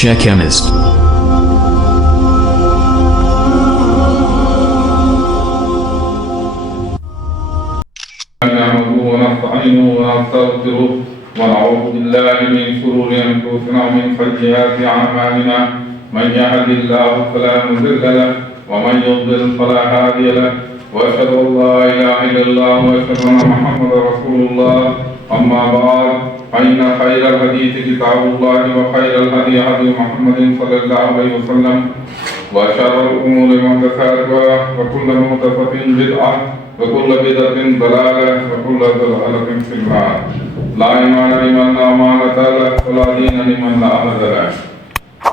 Chemist. نحمده ونستعينه ونستغفره ونعوذ بالله من شرور انفسنا ومن سيئات اعمالنا من يهد الله فلا مضل له ومن يضلل فلا هادي له واشهد ان لا اله الا الله واشهد ان محمدا رسول الله اما بعد فان خير الحديث كتاب الله وخير الهدي هدي محمد صلى الله عليه وسلم وشر الامور محدثاتها وكل محدثة بدعة وكل بدعة ضلالة وكل ضلالة في النار. لا إيمان لمن لا أمانة له ولا دين لمن لا عهد له.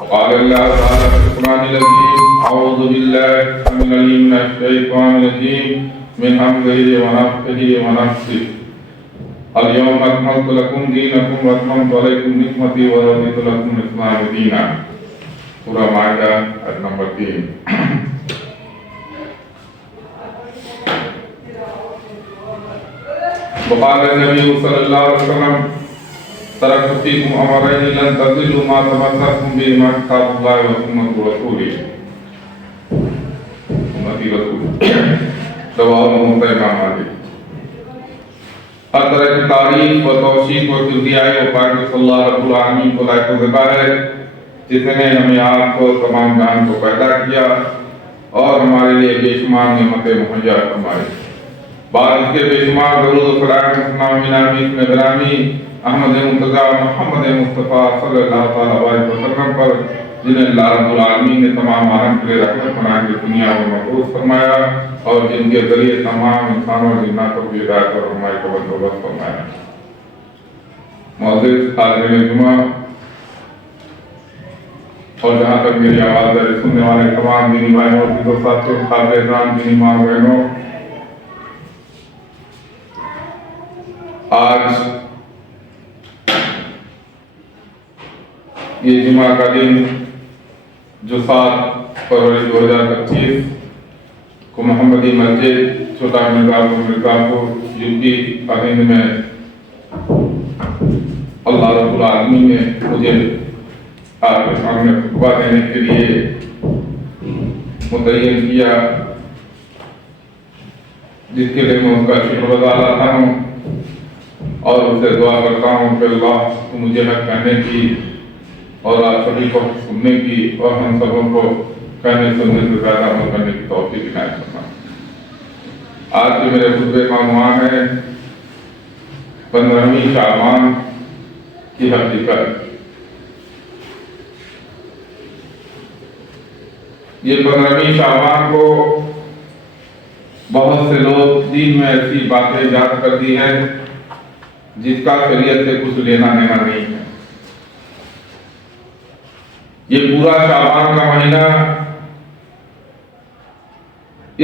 وقال الله تعالى في القرآن العظيم: أعوذ بالله من الشيطان الرجيم من همزه ونفخه ونفسه. اليوم أكملت لكم دينكم وأتممت عليكم نعمتي ورضيت لكم الإسلام دينا. سورہ مائدہ آیت نمبر 3. وقال النبي صلى الله عليه وسلم: تركت فيكم أمرين لن تضلوا ما تمسكتم بهما كتاب الله وسنة رسوله. سنة رسوله. رواه امام مالک. ہر طرح کی تعریف و توصیف و کبریائی و پاک صلی اللہ رب العالمین کو لائق و ذکر ہے، جس نے ہمیں آپ کو تمام جہان کو پیدا کیا اور ہمارے لیے بے شمار نعمتیں مہیا فرمائی. بعد اس کے بے شمار درود و سلام میں گرامی احمد منتظر محمد مصطفیٰ صلی اللہ علیہ وسلم پر، جنہیں اللہ رب العالمین نے تمام عالم کے لیے رحمت بنا کے دنیا میں محفوظ فرمایا اور جن کے ذریعے تمام انسانوں اور جناتوں کی ہدایت اور رہنمائی کا بندوبست فرمایا. معزز حاضرین جمعہ اور جہاں تک میری آواز ہے سننے والے تمام دینی بھائیوں اور ساتھیوں، خاص احترام دینی ماں بہنوں، آج یہ جمعہ کا دن جو 7 فروری 2025 کو محمدی مسجد چھوٹا مرزاپور یوپی ہند میں اللہ رب العالمین نے مجھے آپ کے سامنے خطبہ دینے کے لیے متعین کیا، جس کے لیے میں اس کا شکر گزار رہتا ہوں اور ان سے دعا کرتا ہوں کہ اللہ مجھے حق کہنے کی اور آپ سبھی کو سننے کی اور ہم سبوں کو کہنے سننے سے زیادہ عمل کرنے کی توفیق عنایت فرمائے. آج کے میرے خطبے کا عنوان ہے 15ویں شعبان کی حقیقت. یہ 15ویں شعبان کو بہت سے لوگ دین میں ایسی باتیں ایجاد کر دی ہیں جس کا شریعت سے کچھ لینا دینا نہیں ہے. یہ پورا شعبان کا مہینہ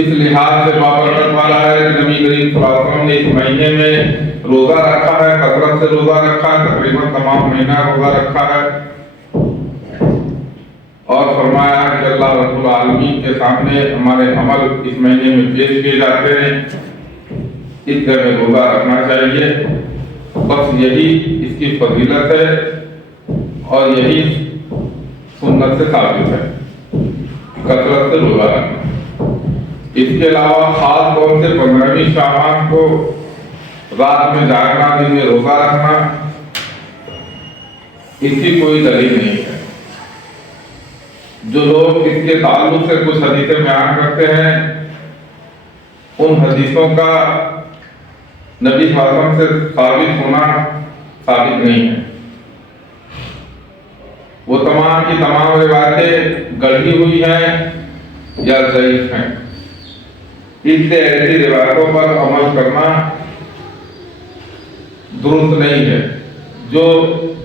اس لحاظ سے بابرکت والا ہے کہ نبی کریم صلی اللہ علیہ وسلم نے اس مہینے میں روزہ رکھا ہے، کثرت سے روزہ رکھا ہے، تقریباً تمام مہینہ روزہ رکھا ہے اور فرمایا کہ اللہ رب العالمین کے سامنے ہمارے عمل اس مہینے میں پیش کیے جاتے ہیں، اس طرح روزہ رکھنا چاہیے. بس یہی اس کی فضیلت ہے اور یہی سنت سے ثابت ہے، کثرت سے روزہ رکھنا. اس کے علاوہ خاص طور سے 15ویں شعبان کو رات میں جاگنا، دن میں روزہ رکھنا، اس کی کوئی دلیل نہیں ہے. جو لوگ اس کے تعلق سے کچھ حدیثیں بیان کرتے ہیں، ان حدیثوں کا نبی صلی اللہ علیہ وسلم سے ثابت ہونا ثابت نہیں ہے. وہ تمام کی تمام روایتیں گڑھی ہوئی ہیں یا ضعیف ہیں. اس سے ایسی روایتوں پر عمل کرنا درست نہیں ہے جو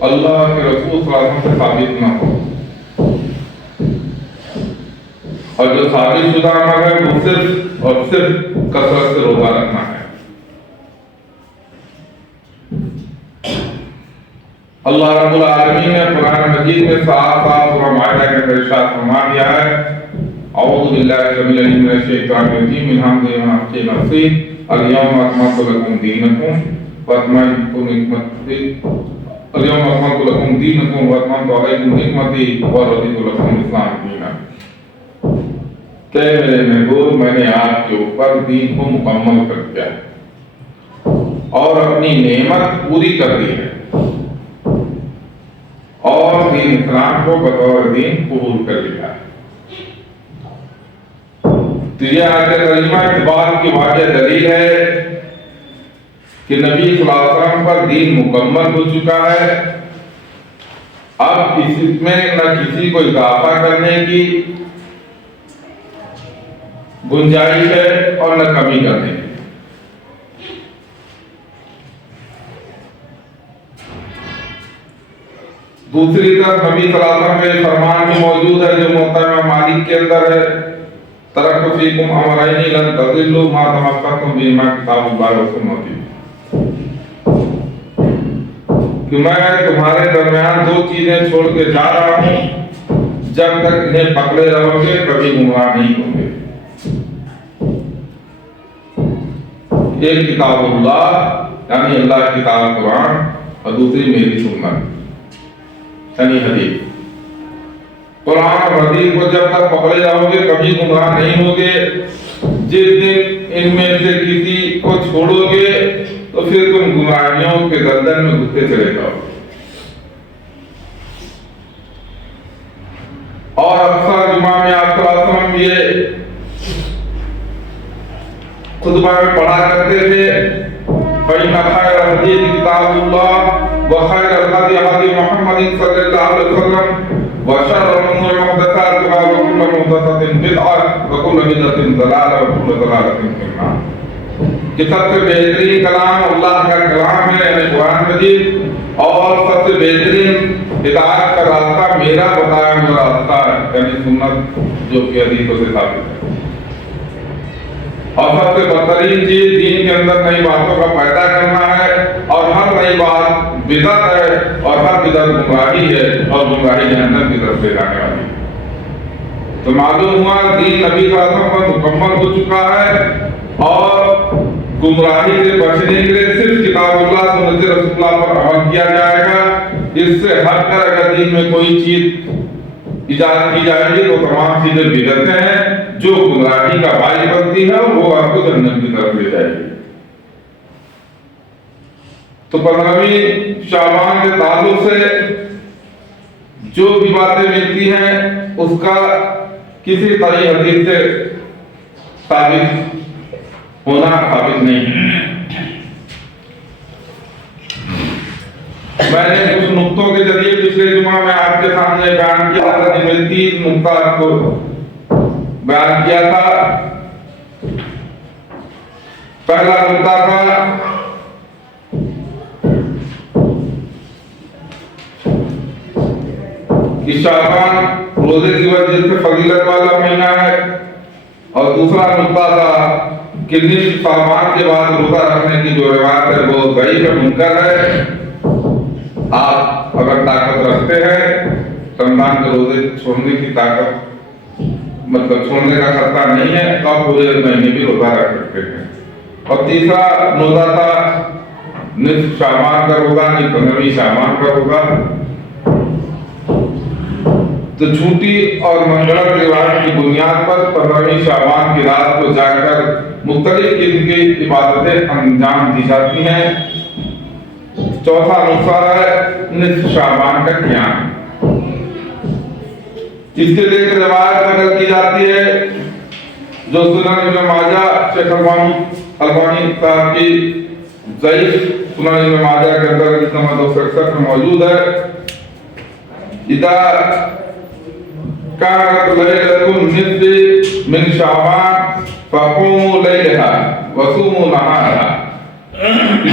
اللہ کے رسول صلی اللہ علیہ وسلم سے ثابت نہ ہو. اور جو ثابت شدہ عمل ہے وہ صرف اور صرف کثرت سے روزہ رکھنا ہے. اللہ رب العالمین نے قرآن مجید میں صاف سورہ مائدہ کے اندر ارشاد فرما دیا ہے: اعوذ باللہ السمیع العلیم من الشیطان الرجیم من حمزہ ونفخہ ونفثہ اليوم اکملت لکم دینکم واتممت نعمتی اليوم اکملت لکم دینکم واتممت علیکم نعمتی ورضیت لکم الاسلام دینا۔ کہ میرے محبوب میں نے آپ کے اوپر دین کو مکمل کر دیا اور اپنی نعمت پوری کر دی ہے اور دین اسلام کو بطور دین قبول کر لیا ہے۔ تو یہ آیت کریمہ اس بات کی واضح دلیل ہے کہ نبی صلی اللہ علیہ وسلم پر دین مکمل ہو چکا ہے، اب اس میں نہ کسی کو اضافہ کرنے کی گنجائش ہے اور نہ کمی کرنے کی۔ دوسری طرف نبی صلی اللہ علیہ وسلم کے فرمان بھی موجود ہے جو محتمہ مالک کے اندر ہے، ترکت فیکم امرین لن تضلوا ما تمسکتم بہما کتاب اللہ و سنتی، کہ میں تمہارے درمیان دو چیزیں چھوڑ کے جا رہا ہوں، جب تک انہیں پکڑے رہو گے کبھی گمراہ نہیں ہوں گے۔ ایک کتاب اللہ یعنی اللہ کی کتاب قرآن اور دوسری میری سنت یعنی حدیث۔ قرآن اور حدیث کو جب تک پکڑے رہو گے کبھی گمراہ نہیں ہوگے، جس دن ان میں سے کسی کو چھوڑو گے تو پھر تم گمراہیوں کے دلدل میں گھستے چلے جاؤ گے۔ اور اکثر جمعہ میں آپ صلی اللہ علیہ وسلم یہ خطبہ میں پڑھا کرتے تھے، فَإِنَّ خَيْرَ الْحَدِيثِ كِتَابُ اللَّهِ وَخَيْرَ الْهَدْيِ هَدْيُ مُحَمَّدٍ صَلَّى اللَّهُ عَلَيْهِ وسلم وَشَرَّ الْأُمُورِ مُحْدَثَاتُهَا وَكُلُّ مُحْدَثَةٍ بِدْعَةٌ وَكُلُّ بِدْعَةٍ ضَلَالَةٌ وَكُلُّ ضَلَالَةٍ فِي النَّارِ۔ کہ سب سے بہترین کلام اللہ کا کلام ہے یعنی قرآن مجید، اور سب سے بہترین ہدایت کا راستہ میرا بتایا ہوا راستہ ہے یعنی سنت جو کہ حدیثوں سے ثابت ہے۔ اور سب سے بدترین چیز دین کے اندر نئی باتوں کا پیدا کرنا ہے، اور ہر نئی بات بدعت ہے، اور ہر بدعت گمراہی ہے، اور گمراہی جہنم کی طرف لے جانے والی ہے۔ تو معلوم ہوا دین نبی صلی اللہ علیہ وسلم پر مکمل ہو چکا ہے، اور گمراہی سے بچنے کے لیے صرف کتاب اللہ سنت رسول اللہ پر عمل کیا جائے گا۔ اس سے ہٹ کر اگر دین میں کوئی چیز ایجاد کی جائے گی تو تمام چیزیں بدعتیں ہیں جو گمراہی کا باعث بنتی ہے، وہ آپ کو جہنم کی طرف لے جائے گی۔ تو 15ویں شعبان کے تعلق سے جو بھی باتیں ملتی ہیں اس کا کسی صحیح حدیث سے ثابت ہونا ثابت نہیں ہے۔ میں نے کچھ نقطوں کے ذریعے پچھلے جمعہ میں آپ کے سامنے بیان کیا تھا، جن میں 3 نقطہ کو بیان کیا تھا۔ پہلا نقطہ تھا کہ شعبان روزے کی وجہ سے فضیلت والا مہینہ ہے، اور دوسرا نقطہ تھا کہ نصف شعبان کے بعد روزہ رکھنے کی جو روایت ہے وہ ضعیف ہے، منکر ہے۔ آپ اگر طاقت رکھتے ہیں رمضان کے روزے چھوڑنے کی طاقت مطلب چھوڑنے کا خطرہ نہیں ہے تو آپ پورے مہینے بھی روزہ رکھ سکتے ہیں۔ اور تیسرا روزہ تھا نصف شعبان کا روزہ، 15ویں شعبان کا روزہ۔ تو جھوٹی اور منگڑت روایت کی بنیاد پر 15ویں شعبان کی رات کو جا کر مختلف قسم کی عبادتیں انجام دی جاتی ہیں۔ چوتھا نقطہ ہے نصف شعبان کا قیام۔ اس کے لیے روایت نقل کی جاتی ہے جو سنن ابن ماجہ شیخ البانی صاحب کی ضعیف سنن ابن ماجہ کے اندر حدیث نمبر 261 میں موجود ہے۔ اذا كانت ليلة النصف من شعبان فقوموا ليلها وصوموا نهارها،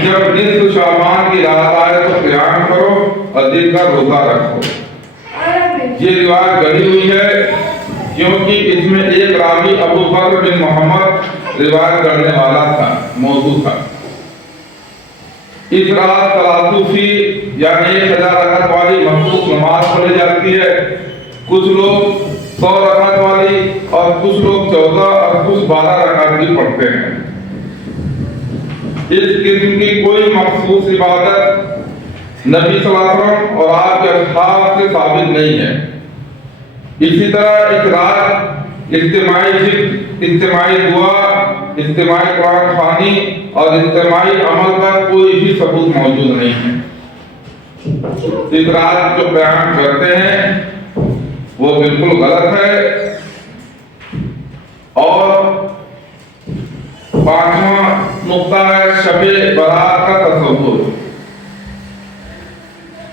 جب نصف شعبان کی رات آئے تو قیام کرو اور دن کا روزہ رکھو۔ یہ روایت گڑھی ہوئی ہے کیونکہ اس میں ایک راوی ابو بکر بن محمد روایت کرنے والا تھا، موضوع تھا۔ اس رات تلاتوفی یعنی 1000 رکعت والی مخصوص نماز پڑھی جاتی ہے۔ کچھ لوگ 100 رکعت والی اور کچھ لوگ 14 اور کچھ 12 رکعت بھی پڑھتے ہیں۔ اس قسم کی کوئی مخصوص عبادت نبی صلی اللہ علیہ وسلم اور آپ کے اصحاب سے ثابت نہیں ہے۔ اسی طرح ایک رات اجتماعی ذکر، اجتماعی دعا، اجتماعی قرآن خوانی اور اجتماعی عمل کا کوئی بھی ثبوت موجود نہیں ہے۔ اس رات جو بیان کرتے ہیں وہ بالکل غلط ہے۔ اور پانچواں نقطہ ہے شب برات کا تصور۔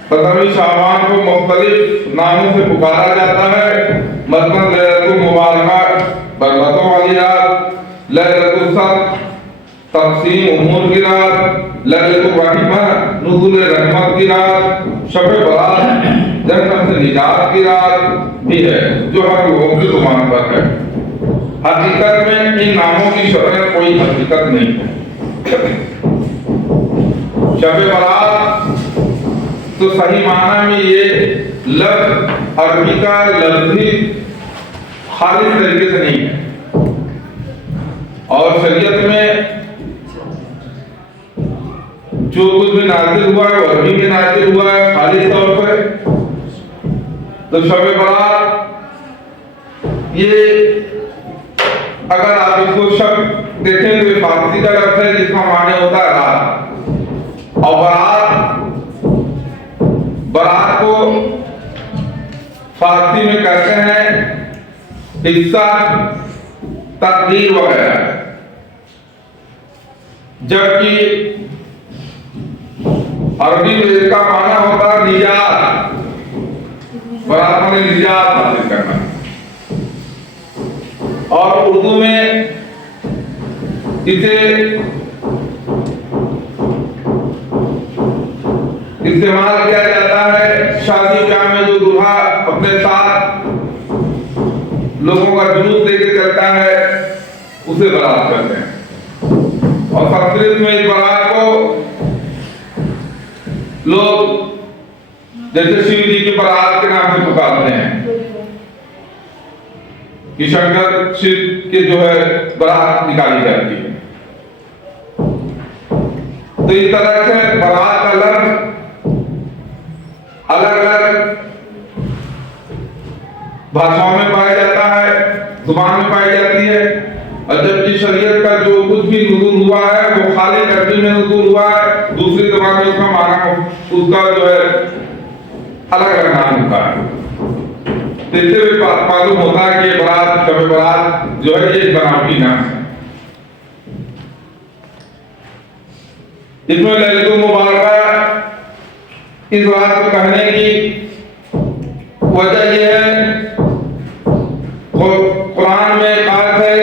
15 شعبان کو مختلف ناموں سے پکارا جاتا ہے، مثلا لیلۃ المبارکہ برکتوں والی رات، لیلۃ الصدق تقسیم امور کی رات، لیلۃ الرحمہ نزول رحمت کی رات، شب برات جنت سے نجات کی رات بھی ہے جو ہر لوگوں کی زبان پر ہے۔ حقیقت میں ان ناموں کی شرح کوئی حقیقت نہیں ہے۔ شب برات تو صحیح معنی میں یہ لفظ عربی کا لفظی خالص طریقے سے نہیں ہے، اور شریعت میں جو کچھ بھی نازل ہوا ہے وہ عربی میں نازل ہوا ہے خالص طور پر۔ تو شب برات یہ اگر آپ اس کو شب دیکھیں تو یہ فارسی کا لفظ ہے جس کا معنی ہوتا ہے رات، اور برات کو فارسی میں کہتے ہیں حصہ، تقدیر وغیرہ، جبکہ عربی میں اس کا معنی ہوتا ہے نجات، برات میں نجات حاصل کرنا۔ اور اردو میں اسے استعمال کیا جاتا ہے شادی بیاہ میں جو دلہا اپنے ساتھ لوگوں کا جلوس دے کے چلتا ہے اسے برات کہتے ہیں۔ اور سنسکرت میں اس برات کو لوگ جیسے شیو جی کی برات کے نام سے پکارتے ہیں کہ شنکر شیو کے جو ہے برات نکالی جاتی ہے۔ تو اس طرح سے برات کا لفظ الگ الگ بھاشاؤں میں پایا جاتا ہے، زبان میں پائی جاتی ہے، اور جبکہ شریعت کا جو کچھ بھی نزول ہوا ہے وہ خالی عربی میں نزول ہوا ہے، دوسری زبان میں اس کا معنی اس کا جو ہے الگ الگ نام ہوتا ہے۔ اس سے بھی معلوم ہوتا ہے کہ برات، شب برات جو ہے یہ بناوٹی نام ہے۔ اس میں لیلۃ المبارکہ اس رات کو کہنے کی وجہ یہ ہے، قرآن میں آیت ہے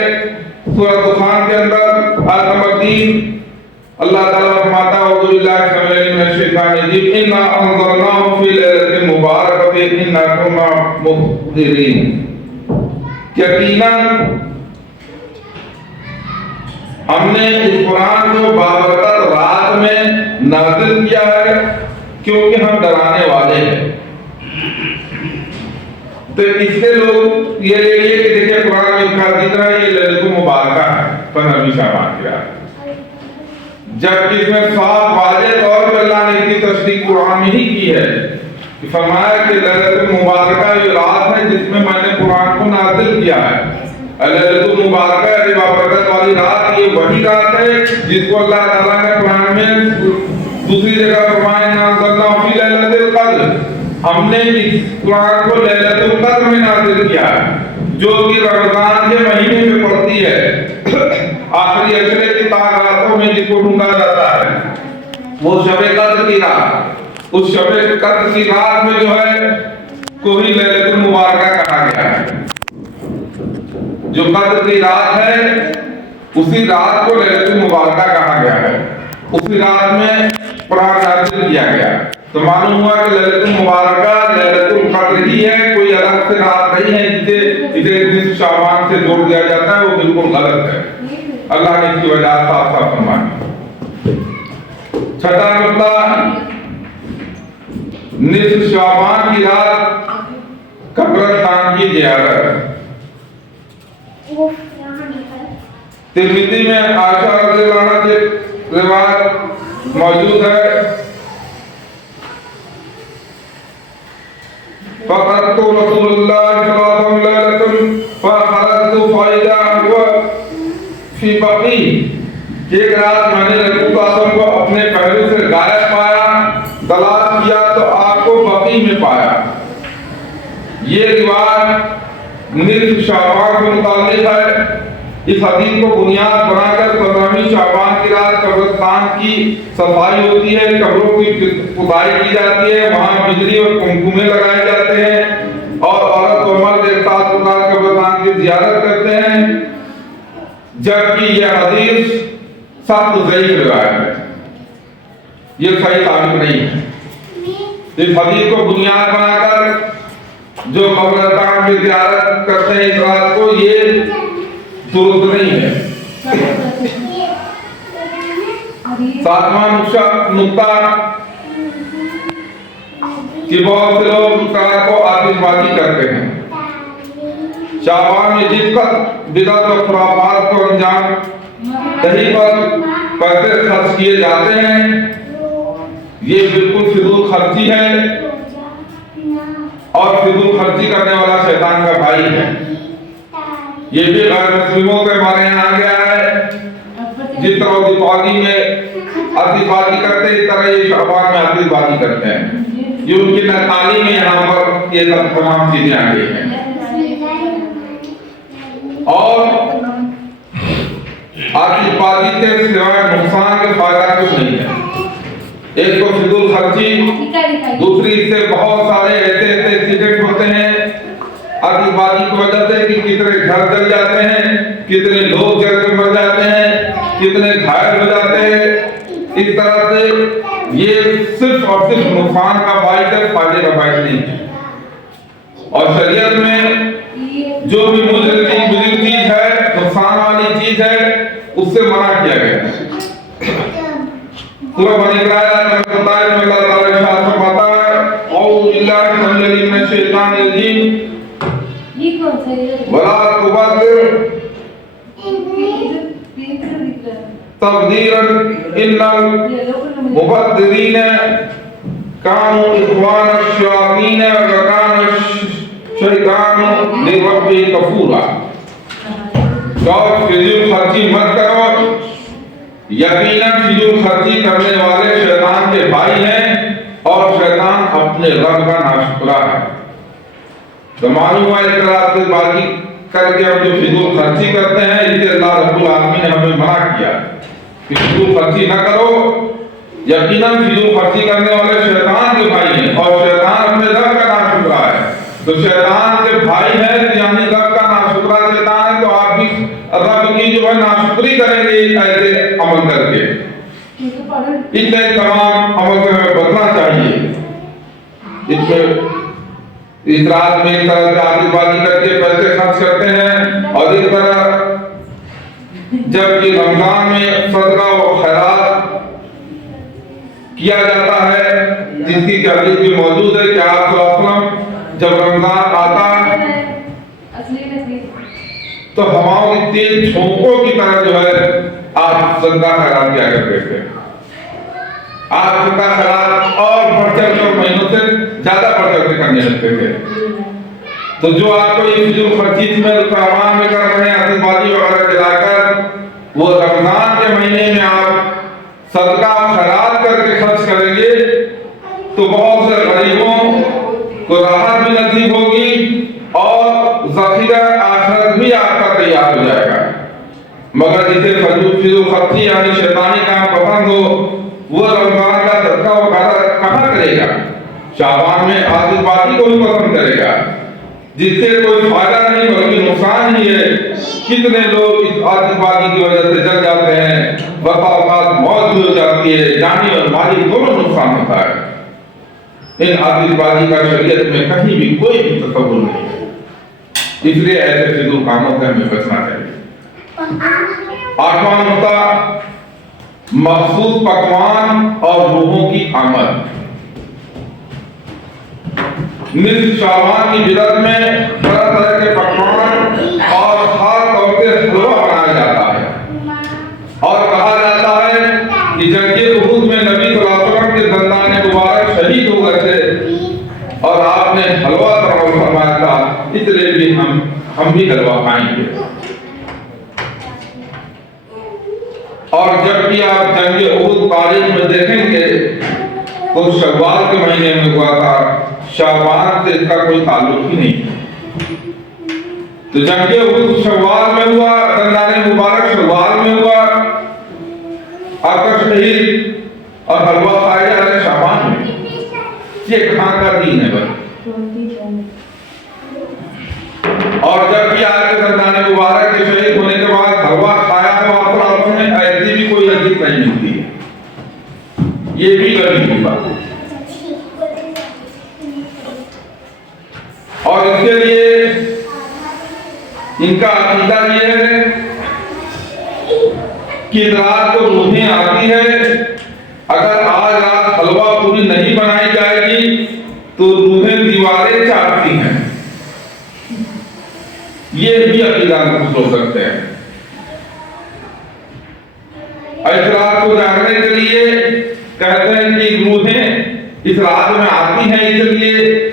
سورۃ دخان کے اندر آیت نمبر 3، اللہ تعالیٰ فرماتا ہے اعوذ باللہ السمیع العلیم من الشیطان الرجیم انا انزلناہ فی لیلۃ مبارکۃ انا کنا منذرین۔ یقیناً ہم نے اس قرآن کو بابرکت رات میں نازل کیا ہے کیونکہ ہم ڈرانے والے ہیں۔ تو اس سے لوگ یہ لے لیے کہ دیکھیں قرآن میں لکھا ہے یہ لیلۃ المبارکہ ہے 15 شعبان کی رات، جبکہ اس میں صاف واضح طور پر اللہ نے اس کی تصدیق قرآن میں ہی کی ہے، فرمایا کہ لیلۃ المبارکہ یہ رات ہے جس میں میں نے قرآن کو نازل کیا ہے۔ لیلۃ المبارکہ بابرکت والی رات یہ وہی رات ہے جس کو اللہ تعالیٰ نے قرآن میں دوسری جگہ فرمایا انا انزلناہ فی لیلۃ القدر، ہم نے اس قرآن کو لیلۃ القدر میں نازل کیا ہے جو کہ رمضان کے مہینے میں پڑتی ہے، آخری عشرے کی راتوں میں جس کو ڈھونڈا جاتا ہے، وہ شب قدر کی رات۔ اس شب قدر کی رات میں جو ہے کوئی لیلۃ المبارکہ کہا گیا ہے، جو قدر کی رات ہے اسی رات کو لیلۃ المبارکہ کہا گیا ہے، اسی رات میں قرآن نازل کیا گیا۔ تو معلوم ہوا کہ لیلۃ المبارکہ لیلۃ القدر ہی ہے، کوئی الگ سے رات نہیں ہے جسے نصف شعبان سے جوڑ دیا جاتا ہے، وہ بالکل غلط ہے۔ اللہ نے اس کی وجہ صاف صاف فرمائی۔ چھٹا نقطہ، نصف شعبان کی رات قبرستان کی زیارت۔ ترمذی میں عائشہ رضی اللہ عنہا سے روایت موجود ہے فقدت رسول اللہ صلی اللہ علیہ وسلم فخرجت فإذا هو فی بقی، ایک رات میں نے رسول اللہ صلی اللہ علیہ وسلم کو اپنے پہلو سے غائب پایا، تلاش کیا تو آپ کو بقی میں پایا۔ یہ روایت نصف شعبان کو متعلق ہے۔ اس حدیث کو بنیاد بنا کر 15ویں شعبان کی رات قبرستان کی صفائی ہوتی ہے، قبروں کی کھدائی کی جاتی ہے، وہاں بجلی اور کمکمے لگائے جاتے ہیں اور عورت و مرد ایک ساتھ قبرستان کی زیارت کرتے ہیں، جبکہ یہ حدیث سخت ضعیف روایت ہے، یہ صحیح ثابت نہیں ہے۔ اس حدیث کو بنیاد بنا کر جو قبرستان کی زیارت کرتے ہیں اس رات کو، یہ درست نہیں ہے۔ ساتواں نقطہ کہ بہت سے لوگ اس رات کو آتش بازی کرتے ہیں۔ شعبان میں جس وقت بدعت و خرافات کو انجام دہی پر پیسے خرچ کیے جاتے ہیں، یہ بالکل فضول خرچی ہے اور فضول خرچی کرنے والا شیطان کا بھائی ہے۔ یہ بھی غیر مسلموں کے ہمارے یہاں آ گیا ہے، جس طرح دیپاولی میں آتش بازی کرتے ہیں، اس طرح یہ شعبان میں آتش بازی کرتے ہیں۔ یہ ان کی تعلیم میں یہاں پر یہ سب تمام چیزیں آ گئی ہیں۔ اور آتش بازی کے سوائے نقصان کے فائدہ کچھ نہیں ہے۔ ایک تو فضول خرچی، دوسری اس سے بہت سارے ایسے ایکسیڈنٹ ہوتے ہیں آتش بازی کی وجہ سے کہ کتنے گھر جل جاتے ہیں، کتنے لوگ جل کے مر جاتے ہیں، کتنے گھائل ہو جاتے ہیں۔ اس طرح سے یہ صرف اور صرف نقصان کا باعث ہے، فائدے کا باعث نہیں ہے۔ اور شریعت میں جو بھی مضر چیز ہے، نقصان والی چیز ہے، اس سے منع کیا گیا ہے۔ سورہ بنی اسرائیل میں بتایا کہ اللہ تعالیٰ ارشاد فرماتا ہے، اعوذ باللہ من الشیطان الرجیم ولا تبذر تبذیرا ان المبذرین کانوا اخوان الشیاطین وکان الشیطان لربہ کفورا۔ فضول خرچی مت کرو، یقیناً فضول خرچی کرنے والے شیطان کے بھائی ہیں اور شیطان اپنے رب کا ناشکرا ہے۔ تو معلوم ہے اس طرح سے بازی کر کے ہم جو فضول خرچی کرتے ہیں، اس سے اللہ رب العالمین نے ہمیں منع کیا کہ فضول خرچی نہ کرو۔ یقیناً فضول خرچی کرنے والے شیطان کے بھائی ہیں اور شیطان اپنے رب کا ناشکرا ہے۔ تو شیطان کے بھائی ہیں یعنی رب کا ناشکرا شیطان ہے، تو آپ بھی رب کی جو ہے ناشکری کریں گے ایسے عمل کر کے۔ اتنے تمام عمل سے ہمیں بچنا چاہیے۔ اس رات میں اس طرح سے آتش بازی کر کے پیسے خرچ کرتے ہیں، اور اس طرح جب کہ رمضان میں صدقہ و خیرات کیا جاتا ہے، جس کی حدیث بھی موجود ہے کہ آپ صلی اللہ علیہ وسلم جب رمضان آتا تو ہواؤں کی تیز جھونکوں کی طرح جو ہے آپ صدقہ خیرات کیا کرتے تھے۔ آپ صدقہ خیرات اور بڑھ چڑھ کر مہینوں سے زیادہ بڑھ چڑھ کے کرنے لگتے تھے۔ تو جو آپ کو یہ فضول خرچی میں کاروبار میں کر رہے ہیں، آتش بازی وغیرہ جلا کر، وہ رمضان کے مہینے میں آپ صدقہ خیرات کر کے خرچ کریں گے تو بہت سے غریبوں کو راحت بھی نصیب ہوگی اور ذخیرہ آخرت بھی آپ کا تیار ہو جائے گا۔ مگر جسے فضول خرچی یعنی شیطانی کام پسند ہو، وہ رمضان کا صدقہ وغیرہ کہاں کرے گا؟ شعبان میں آتش بازی کو بھی پسند کرے گا، جس سے کوئی فائدہ نہیں بلکہ نقصان ہی ہے۔ کتنے لوگ اس آتش بازی کی وجہ سے جل جاتے ہیں، بسا اوقات موت بھی ہو جاتی ہے، جانی اور مالی دونوں نقصان ہوتا ہے۔ ان آتش بازی کا شریعت میں کہیں بھی کوئی بھی تصور نہیں ہے، اس لیے ایسے فضول کاموں سے ہمیں بچنا چاہیے۔ آٹھواں نقطہ مخصوص پکوان اور روحوں کی آمد۔ نصف شعبان کی بدعت میں طرح طرح کے پکوان اور خاص طور سے حلوہ بنایا جاتا ہے، اور کہا جاتا ہے کہ جنگ احد میں نبی صلی اللہ علیہ وسلم کے دندان مبارک شہید ہو گئے تھے اور آپ آپ نے حلوہ تناول فرمایا تھا، اس لیے بھی ہم بھی حلوہ کھائیں گے۔ اور جب بھی آپ جنگ احد تاریخ میں دیکھیں گے تو شوال کے مہینے میں ہوا تھا، شعبان سے اس کا کوئی تعلق ہی نہیں ہے۔ تو جنگ احد شوال میں ہوا، رمضان مبارک شوال میں ہوا، آپ کا شہید اور حلوہ کھایا جا رہا ہے شعبان میں۔ یہ کہاں کا دین ہے بھائی؟ اور جب بھی آپ کے رمضان مبارک کے شہید ہونے کے بعد حلوہ کھایا ہو آپ کو، آپ میں ایسی بھی کوئی حدیث نہیں ملتی ہے۔ یہ بھی غلط کی بات ہے۔ اور اس کے لیے ان کا عقیدہ یہ ہے کہ رات کو روحیں آتی ہے، اگر آج رات حلوہ پوری نہیں بنائی جائے گی تو روحیں دیواریں چاٹتی ہیں۔ یہ بھی عقیدہ نقص ہو سکتے ہیں۔ اس رات کو جاگنے کے لیے کہتے ہیں کہ روحیں اس رات میں آتی ہیں، اس لیے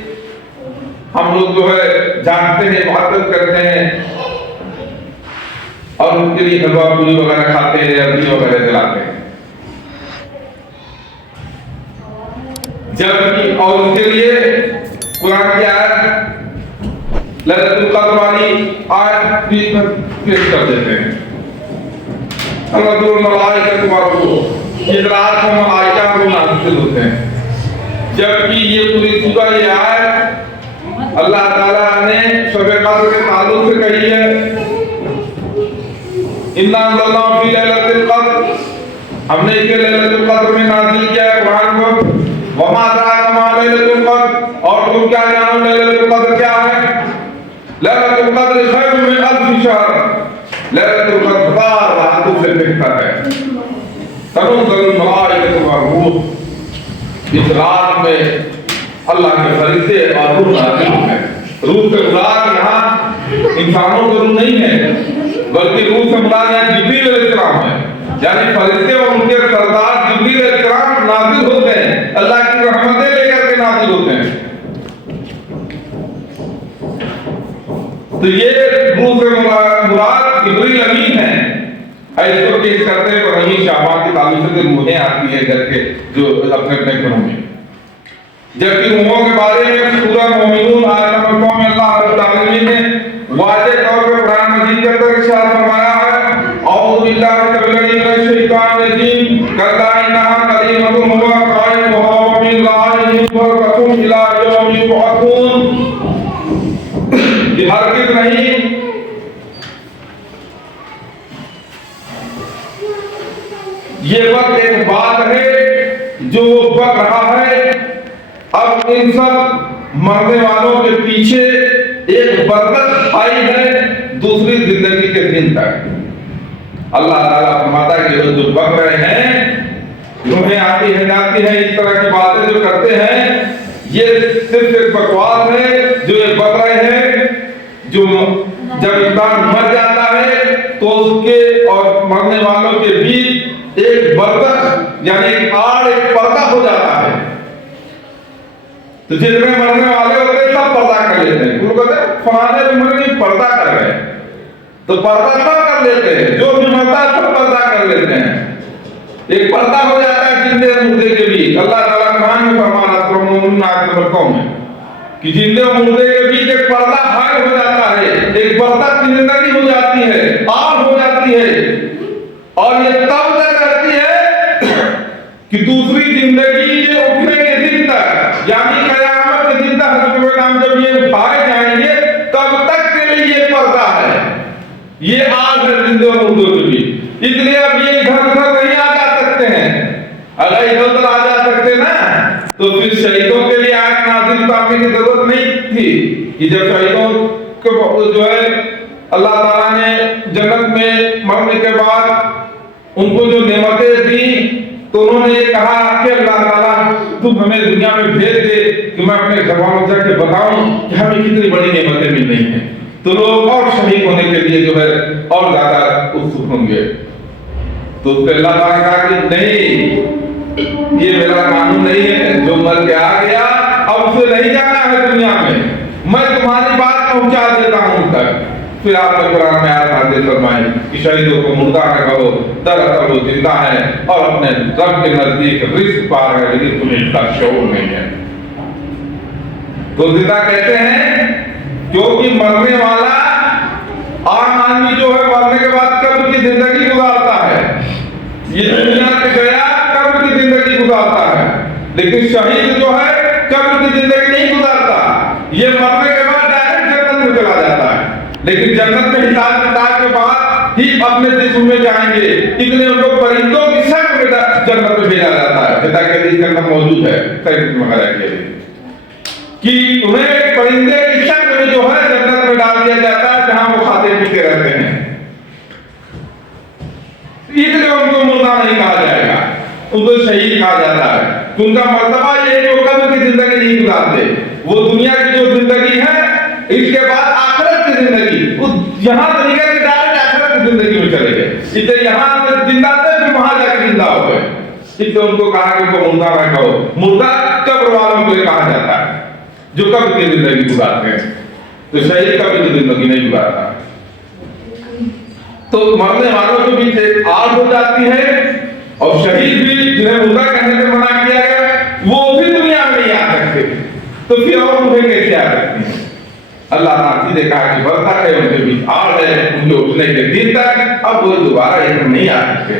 ہم لوگ جو ہے جاگتے ہیں، عبادت کرتے ہیں اور ان کے لیے حلوہ پوری وغیرہ کھاتے ہیں، عربی وغیرہ جلاتے ہیں۔ جب اور اس کے لیے قرآن کی آیت لیلۃ القدر والی آیت بھی پیش کر دیتے ہیں۔ اللہ الملائکۃ والروح، اس رات کو ملائکہ روح نازل ہوتے ہیں۔ جبکہ یہ پوری سورہ یہ آیت اللہ تعالیٰ نے شب قدر کے تعلق سے کہی ہے، اِنَّا أَنزَلْنَاهُ فِي لَيْلَةِ الْقَدْرِ، ہم نے اسے لیلۃ القدر میں نازل کیا ہے قرآن کو۔ وَمَا أَدْرَاكَ مَا لَيْلَةُ الْقَدْرِ، اور تم کیا جانو لیلۃ القدر کیا ہے؟ لیلۃ القدر خیر من الف شہر، لیلۃ القدر ہزار راتوں سے بہتر ہے۔ تنزل الملائکۃ والروح، اس رات میں اللہ کے فرشتے اور روح نازل ہوتے ہیں۔ روح سے مراد یہاں انسانوں کی روح نہیں ہے، بلکہ روح سے مراد یہاں جبریل علیہ السلام ہے، یعنی فرشتے اور ان کے سردار جبریل علیہ السلام نازل ہوتے ہیں، اللہ کی رحمتیں لے کر کے نازل ہوتے ہیں۔ تو یہ روح سے مراد جبریل امین ہے۔ ایسے کو پیش کرتے ہیں اور یہی شعبان کے تعلق سے روحیں آتی ہے گھر کے جو اپنے اپنے گھروں میں۔ جبکہ روحوں کے بارے میں سورہ مومنون آیت نمبر 9 میں اللہ رب العالمین نے واضح طور پر قرآن مجید کے اندر ارشاد فرمایا ہے، اعوذ باللہ من الشیطان الرجیم، کلا انہا کلمۃ هو قائلها من لعنہ وربکم الی یوم یبعثون، یہ ہرگز نہیں یہ وقت ایک بات ہے جو وہ بک رہا ہے۔ اب ان سب مرنے والوں کے پیچھے ایک برکت آئی ہے دوسری زندگی کے دن تک۔ اللہ تعالیٰ فرماتا ہے کہ جو بک رہے ہیں، روحیں آتی ہیں جاتی ہیں، اس طرح کی باتیں جو کرتے ہیں، یہ صرف ایک بکواس ہے جو یہ بک رہے ہیں۔ جو جب انسان مر جاتا ہے تو اس کے اور مرنے والوں کے بیچ ایک برکت یعنی ایک آڑ، ایک پردہ ہو جاتا ہے۔ تو جتنے مرنے والے ہوتے ہیں سب پردہ کر لیتے ہیں، وہ کہتے ہیں فلانے جو مر گئی پردہ کر رہے ہیں، تو پردہ سب کر لیتے ہیں، جو بھی مرتا ہے سب پردہ کر لیتے ہیں، ایک پردہ ہو جاتا ہے زندے اور مردے کے بیچ۔ اللہ تعالیٰ قرآن میں فرما رہا ہے مومنون آیت نمبر 9 میں کہ زندے اور مردے کے بیچ ایک پردہ حائل ہو جاتا ہے، ایک برکت کی زندگی ہو جاتی ہے، آب ہو جاتی ہے، اور یہ تب تک رہتی ہے کہ دوسری زندگی کے اٹھنے کے دن تک، یعنی قیامت کے دن تک حضرت نام جب یہ اٹھائے جائیں گے تب تک کے لیے یہ پردہ ہے، یہ آگ ہے زندے اور مردوں کے بیچ۔ اس لیے اب یہ ادھر ادھر نہیں آ جا سکتے ہیں، اگر ادھر ادھر آ جا سکتے نا تو پھر شہیدوں کے لیے آیت نازل کرنے کی ضرورت نہیں تھی کہ جب شہیدوں کو جو ہے اللہ تعالیٰ نے جنت میں مرنے کے بعد ان کو جو نعمتیں دی تو انہوں نے یہ کہا کہ اللہ تعالیٰ تم ہمیں دنیا میں بھیج دے کہ میں اپنے گھر والوں جا کے بتاؤں کہ ہمیں کتنی بڑی نعمتیں مل رہی ہیں، تو لوگ اور شہید ہونے کے لیے جو ہے اور زیادہ اتسک ہوں گے۔ تو اس پہ اللہ تعالیٰ نے کہا کہ نہیں، یہ میرا قانون نہیں ہے، جو مر کے آ گیا اب اسے نہیں جانا ہے دنیا میں تمہاری بات پہنچا دیتا ہوں تک. پھر آپ نے قرآن میں آیت نازل فرمائی کہ شہیدوں کو مردہ نہ کہو، دراصل وہ زندہ ہے اور اپنے رب کے نزدیک رزق پا رہے ہیں، لیکن تمہیں اس کا شعور نہیں ہے. تو زندہ کہتے ہیں کیونکہ مرنے والا عام آدمی جو ہے مرنے کے بعد قبر کی زندگی گزارتا ہے، یہ دنیا سے گیا قبر کی زندگی گزارتا ہے. لیکن شہید جو ہے قبر کی زندگی نہیں گزارتا، یہ مرنے کے بعد ڈائریکٹ جنت میں چلا جاتا ہے. لیکن جنت میں حساب کتاب کے بعد ہی اپنے جسم میں جائیں گے. اتنے ان کو پرندوں کی شکل میں جنت میں بھیجا جاتا ہے. خدا کے حدیث کے اندر موجود ہے صحیح وغیرہ کے لیے کہ انہیں پرندے کی شکل میں جو ہے جنت میں ڈال دیا جاتا ہے جہاں وہ کھاتے پیتے رہتے ہیں. اس لیے ان کو مردہ نہیں کہا جائے گا، ان کو شہید کہا جاتا ہے. ان کا مرتبہ یہ ہے کہ وہ قبر کی زندگی نہیں گزارتے. وہ دنیا کی جو زندگی ہے اس کے بعد آخرت کی زندگی، یہاں سے نکل کے ڈائریکٹ آخرت کی زندگی میں چلے گئے. اس لیے یہاں سے زندہ تھے پھر وہاں جا کے زندہ ہو گئے. اس لیے ان کو کہا کہ ان کو مردہ نہ کہو. مردہ قبر والوں کو کہا جاتا ہے جو قبر کی زندگی گزارتے ہیں. تو شہید قبر کی زندگی نہیں گزارتا. تو مرنے والوں کے بیچ آگ ہو جاتی ہے، اور شہید بھی جنہیں مردہ کہنے سے منع کیا گیا وہ بھی دنیا میں نہیں آ سکتے. تو پھر اور انہیں کیسے آ سکتے ہیں؟ اللہ تعالیٰ نے کہا کہ برتن ہے ان کے بیچ آگ ہے، ان کے اٹھنے کے دن تک اب وہ دوبارہ ادھر نہیں آ سکتے.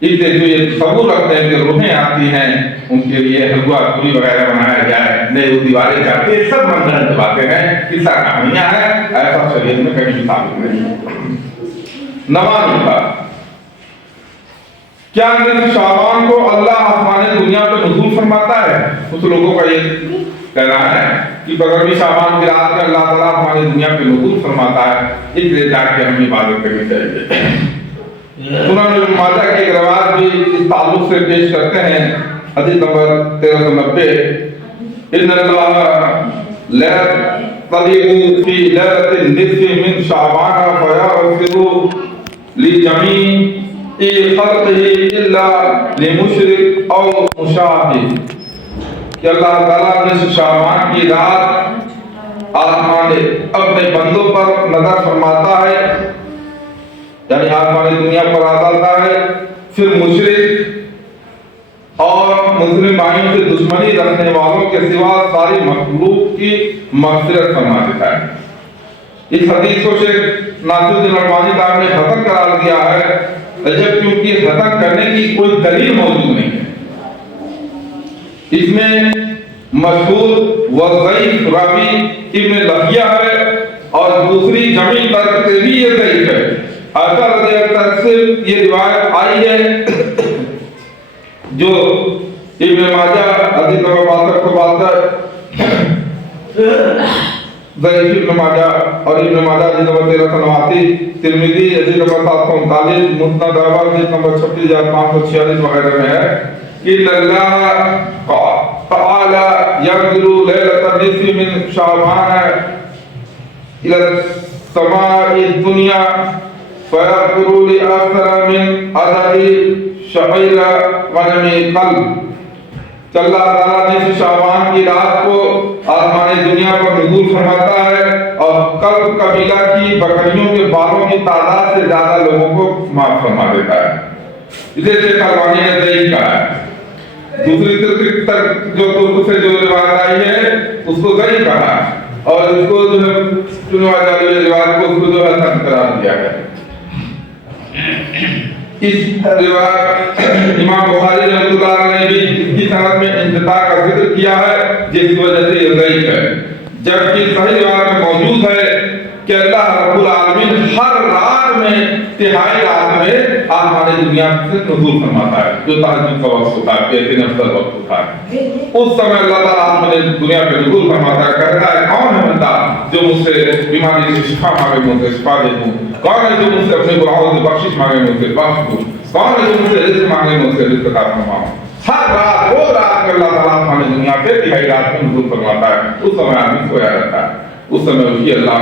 اس لیے جو یہ تصور رکھتے ہیں کہ روحیں آتی ہیں ان کے لیے حلوہ پوری وغیرہ بنایا جائے، نئے وہ دیواریں جاتی ہیں، سب منگل باتیں ہیں، قصہ کہانیاں ہیں. ایسا شریعت میں کہیں ثابت نہیں. نواں کا کیا نصف شعبان کو اللہ آسمان دنیا پہ نزول فرماتا ہے؟ کچھ لوگوں کا یہ کہنا ہے کہ 15ویں شعبان کی رات میں اللہ تعالیٰ آسمان دنیا پہ نزول فرماتا ہے، اس لیے جا کے ہمیں عبادت کرنی چاہیے. سنن ابن ماجہ کی ایک روایت بھی اس تعلق سے پیش کرتے ہیں، حدیث نمبر 1390. ان اللہ لا طلعوا فی لیلۃ النصف من شعبان فیغفر لجمیع خلقه الا لمشرک او مشاہد. کہ اللہ تعالیٰ نصف شعبان کی رات آسمان اپنے بندوں پر نظر فرماتا ہے، یعنی آسمان دنیا پر آ جاتا ہے، پھر مشرک اور مسلم بھائیوں سے دشمنی رکھنے والوں کے سوا ساری مخلوق کی مغفرت فرما دیتا ہے. اس حدیث کو شیخ ناصر الدین البانی صاحب نے حسن قرار دیا ہے، عجب کیونکہ حسن کرنے کی کوئی دلیل موجود نہیں ہے. اس میں مشہور و ضعیف راوی ابن لہیہ ہے، اور دوسری جمعی طرف سے بھی یہ ضعیف ہے. عائشہ رضی اللہ عنہا سے یہ روایت آئی ہے جو ابن ماجہ حدیث نمبر 62 ضعیف ابن ماجہ اور ابن ماجہ حدیث نمبر 1389، ترمذی حدیث نمبر 739، مسند احمد حدیث نمبر 36546 وغیرہ میں ہے کہ اللہ تعالی یغفر لیلۃ النصف من شعبان الی السماء الدنیا فیغفر لأکثر من عدد شعیر غنم قلب. کہ اللہ تعالیٰ نے شعبان کی رات کو آسمان دنیا پر نزول فرماتا ہے اور قلب قبیلہ کی بکریوں کے بالوں کی تعداد سے زیادہ لوگوں کو معاف فرما دیتا ہے. اسے شیخ البانی نے ضعیف کہا ہے. دوسری طرف جو ترک سے جو روایت آئی ہے اس کو ضعیف کہا، اور اس کو جو ہے روایت کو اس کو جو ہے حسن قرار دیا ہے. اس روایت امام بخاری رحمۃ اللہ علیہ نے بھی اس کی سند میں انقطاع کا ذکر کیا ہے جس کی وجہ سے یہ ضعیف ہے، جبکہ صحیح روایت میں موجود ہے کہ اللہ رب العالمین ہر رات میں تہائی رات میں آسمان دنیا سے نزول فرماتا ہے، جو تہجد کا وقت ہوتا ہے، بہترین افضل وقت ہوتا ہے. اس سمے اللہ تعالیٰ آسمان دنیا پہ نزول فرماتا ہے، کہتا ہے کون ہے بندہ جو مجھ سے بیماری سے شفا مانگے مجھ سے شفا دے دوں، کون ہے جو مجھ سے اپنے گناہوں سے بخشش مانگے مجھ سے بخش دوں، کون ہے جو مجھ سے رزق مانگے مجھ سے رزق عطا فرماؤں. ہر رات روز رات میں اللہ تعالیٰ آسمان دنیا پہ تہائی رات میں نزول فرماتا ہے. اس سمے آدمی سویا رہتا ہے، اس سمے اٹھیے اللہ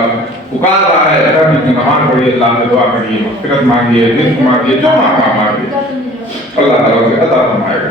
پکار رہا ہے، اللہ کی نماز پڑھیے، اللہ سے دعا کریے، مغفرت مانگیے، رزق مانگیے، جو مانگیے اللہ تعالیٰ سے عطا فرمائے گا.